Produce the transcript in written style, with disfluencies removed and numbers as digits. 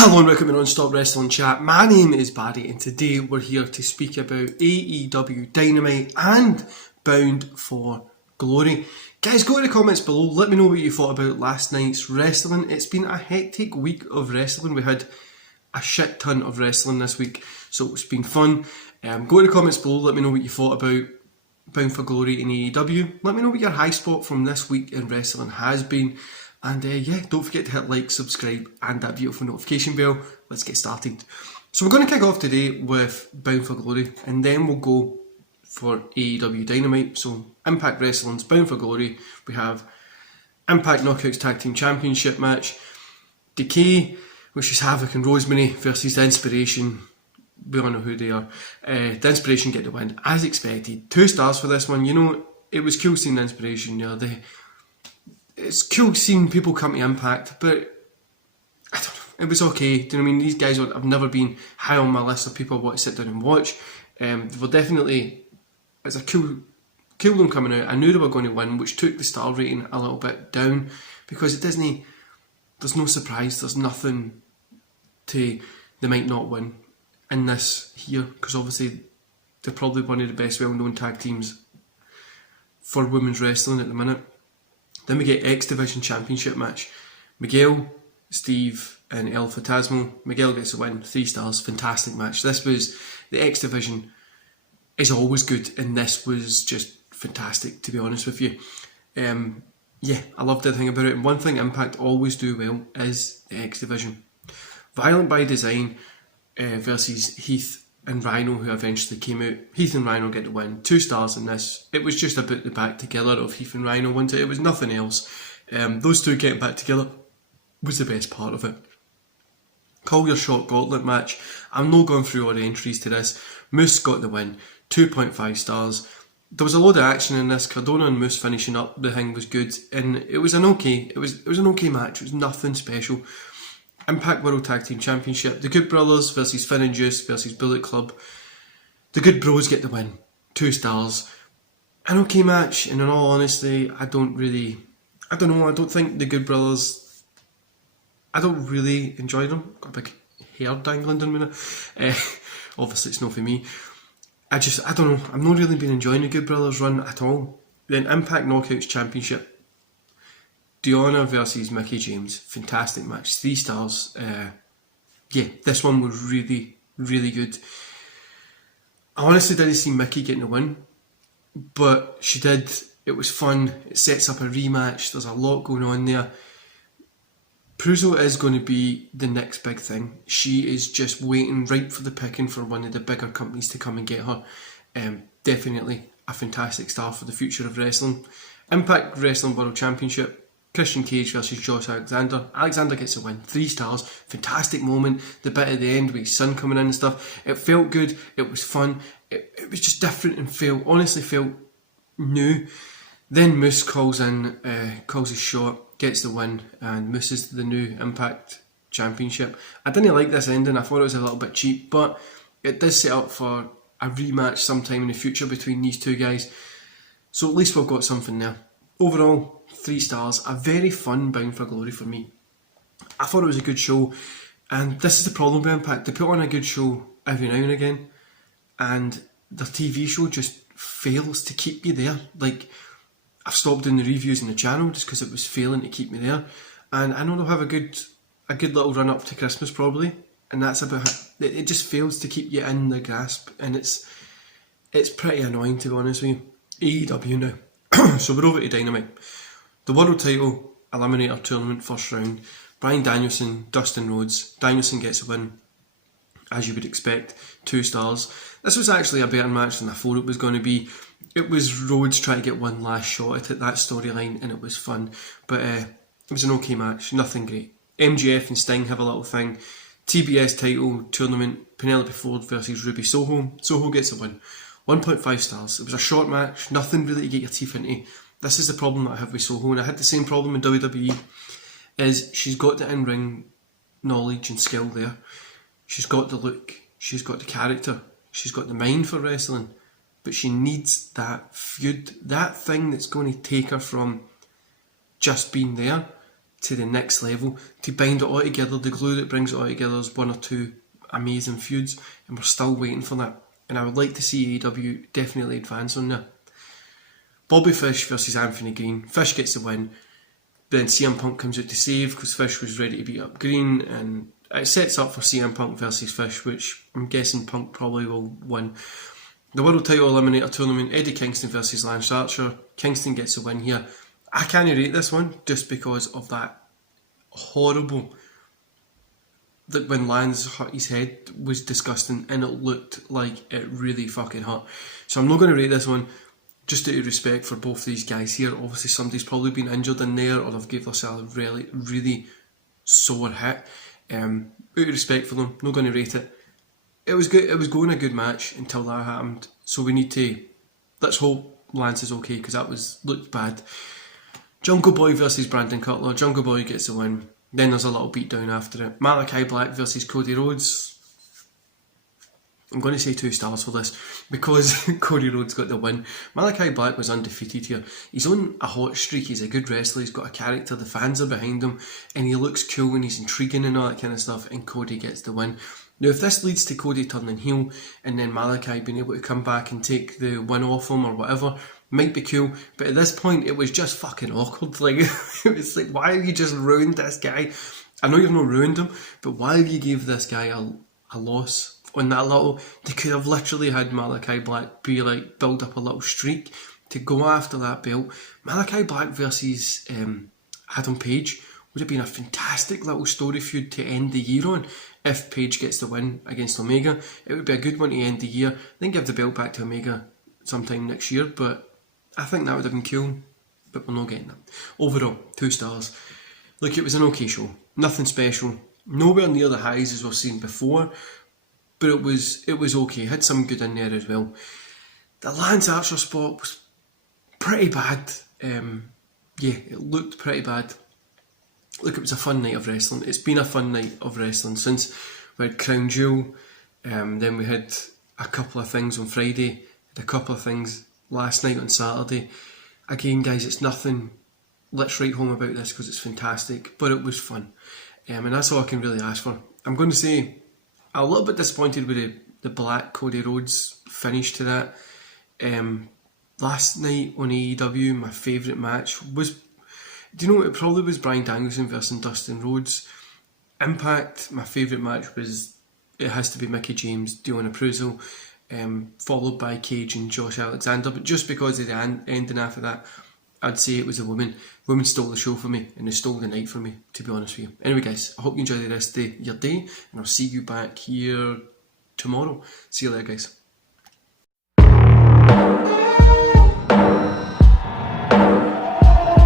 Hello and welcome to Non-Stop Wrestling Chat. My name is Barry and today we're here to speak about AEW Dynamite and Bound for Glory. Guys, go to the comments below, let me know what you thought about last night's wrestling. It's been a hectic week of wrestling. We had a shit ton of wrestling this week, so it's been fun. Go to the comments below, let me know what you thought about Bound for Glory in AEW. Let me know what your high spot from this week in wrestling has been. And yeah, don't forget to hit like, subscribe and that beautiful notification bell. Let's get started. So we're going to kick off today with Bound for Glory and then we'll go for AEW Dynamite. So Impact Wrestling's Bound for Glory. We have Impact Knockouts Tag Team Championship match. Decay, which is Havoc and Rosemary versus The Inspiration. We all know who they are. The Inspiration get the win as expected. 2 stars for this one. You know, it was cool seeing The Inspiration the other day. It's cool seeing people come to Impact, but I don't know, it was okay. Do you know what I mean? These guys have never been high on my list of people I want to sit down and watch. They were definitely, it's a cool them coming out. I knew they were going to win, which took the star rating a little bit down because it doesn't, there's no surprise, there's nothing to, they might not win in this here, because obviously they're probably one of the best well-known tag teams for women's wrestling at the minute. Then we get X Division Championship match. Miguel, Steve and El Phantasmo. Miguel gets a win, 3 stars, fantastic match. This was, the X Division is always good and this was just fantastic, to be honest with you. Yeah, I loved everything about it. And one thing Impact always do well is the X Division. Violent by Design versus Heath and Rhino, who eventually came out. Heath and Rhino get the win, 2 stars in this. It was just about the back together of Heath and Rhino, wasn't it? It was nothing else. Those two getting back together was the best part of it. Call Your Shot Gauntlet match. I'm not going through all the entries to this. Moose got the win, 2.5 stars. There was a load of action in this. Cardona and Moose finishing up the thing was good, and it was an okay. It was an okay match. It was nothing special. Impact World Tag Team Championship. The Good Brothers versus Finn and Juice versus Bullet Club. The Good Bros get the win, 2 stars. An okay match, and in all honesty, I don't think the Good Brothers, I don't really enjoy them. Got a big hair dangling down me. Obviously it's not for me. I don't know, I've not really been enjoying the Good Brothers run at all. Then Impact Knockouts Championship. Deonna versus Mickie James, fantastic match, 3 stars. Yeah, this one was really, really good. I honestly didn't see Mickie getting the win, but she did. It was fun, it sets up a rematch, there's a lot going on there. Pruzo is going to be the next big thing. She is just waiting ripe for the picking for one of the bigger companies to come and get her. Definitely a fantastic star for the future of wrestling. Impact Wrestling World Championship. Christian Cage versus Josh Alexander. Alexander gets a win, 3 stars, fantastic moment, the bit at the end with his son coming in and stuff. It felt good, it was fun, it was just different and honestly felt new. Then Moose calls his shot, gets the win, and Moose is the new Impact Championship. I didn't like this ending, I thought it was a little bit cheap, but it does set up for a rematch sometime in the future between these two guys. So at least we've got something there. Overall, 3 stars, a very fun Bound for Glory for me. I thought it was a good show, and this is the problem with Impact. They put on a good show every now and again, and their TV show just fails to keep you there. Like, I've stopped doing the reviews on the channel just because it was failing to keep me there, and I know they'll have a good little run up to Christmas probably, and that's about it. It just fails to keep you in the grasp, and it's pretty annoying, to be honest with you. AEW now. So we're over to Dynamite. The World Title Eliminator Tournament first round. Bryan Danielson, Dustin Rhodes. Danielson gets a win, as you would expect, 2 stars. This was actually a better match than I thought it was going to be. It was Rhodes trying to get one last shot at that storyline, and it was fun. But it was an okay match, nothing great. MJF and Sting have a little thing. TBS title tournament, Penelope Ford versus Ruby Soho. Soho gets a win, 1.5 stars. It was a short match, nothing really to get your teeth into. This is the problem that I have with Soho, and I had the same problem in WWE, is she's got the in-ring knowledge and skill there. She's got the look, she's got the character, she's got the mind for wrestling, but she needs that feud, that thing that's going to take her from just being there to the next level, to bind it all together. The glue that brings it all together is one or two amazing feuds, and we're still waiting for that. And I would like to see AEW definitely advance on that. Bobby Fish versus Anthony Green. Fish gets the win. Then CM Punk comes out to save because Fish was ready to beat up Green, and it sets up for CM Punk versus Fish, which I'm guessing Punk probably will win. The World Title Eliminator Tournament, Eddie Kingston versus Lance Archer. Kingston gets the win here. I can't rate this one just because of that horrible, that when Lance hurt his head was disgusting and it looked like it really fucking hurt. So I'm not going to rate this one, just out of respect for both these guys here. Obviously somebody's probably been injured in there, or they've gave themselves a really, really sore hit. Out of respect for them, not going to rate it. It was good. It was going a good match until that happened. So we need to, let's hope Lance is okay, because that looked bad. Jungle Boy versus Brandon Cutler. Jungle Boy gets the win. Then there's a little beatdown after it. Malachi Black versus Cody Rhodes. I'm going to say 2 stars for this because Cody Rhodes got the win. Malachi Black was undefeated here. He's on a hot streak. He's a good wrestler. He's got a character. The fans are behind him, and he looks cool and he's intriguing and all that kind of stuff. And Cody gets the win. Now, if this leads to Cody turning heel and then Malachi being able to come back and take the win off him or whatever, might be cool. But at this point, it was just fucking awkward. Like, it was like, why have you just ruined this guy? I know you've not ruined him, but why have you gave this guy a loss? On that little, they could have literally had Malachi Black be like, build up a little streak to go after that belt. Malachi Black versus Adam Page would have been a fantastic little story feud to end the year on. If Page gets the win against Omega, it would be a good one to end the year. Then give the belt back to Omega sometime next year, but I think that would have been cool, but we're not getting that. Overall, 2 stars. Look, it was an okay show. Nothing special. Nowhere near the highs as we've seen before, but it was okay. Had some good in there as well. The Lance Archer spot was pretty bad. It looked pretty bad. Look, it was a fun night of wrestling. It's been a fun night of wrestling since we had Crown Jewel. Then we had a couple of things on Friday. Had a couple of things last night on Saturday. Again, guys, it's nothing. Let's write home about this because it's fantastic. But it was fun. And that's all I can really ask for. I'm going to say, I'm a little bit disappointed with the Black Cody Rhodes finish to that. Last night on AEW, my favourite match was, do you know what, it probably was Bryan Danielson versus Dustin Rhodes. Impact, my favourite match was, it has to be Mickie James, Deonna Purrazzo, followed by Cage and Josh Alexander. But just because of the ending after that, I'd say it was a woman. Women stole the show for me, and they stole the night for me, to be honest with you. Anyway, guys, I hope you enjoy the rest of your day, and I'll see you back here tomorrow. See you later, guys.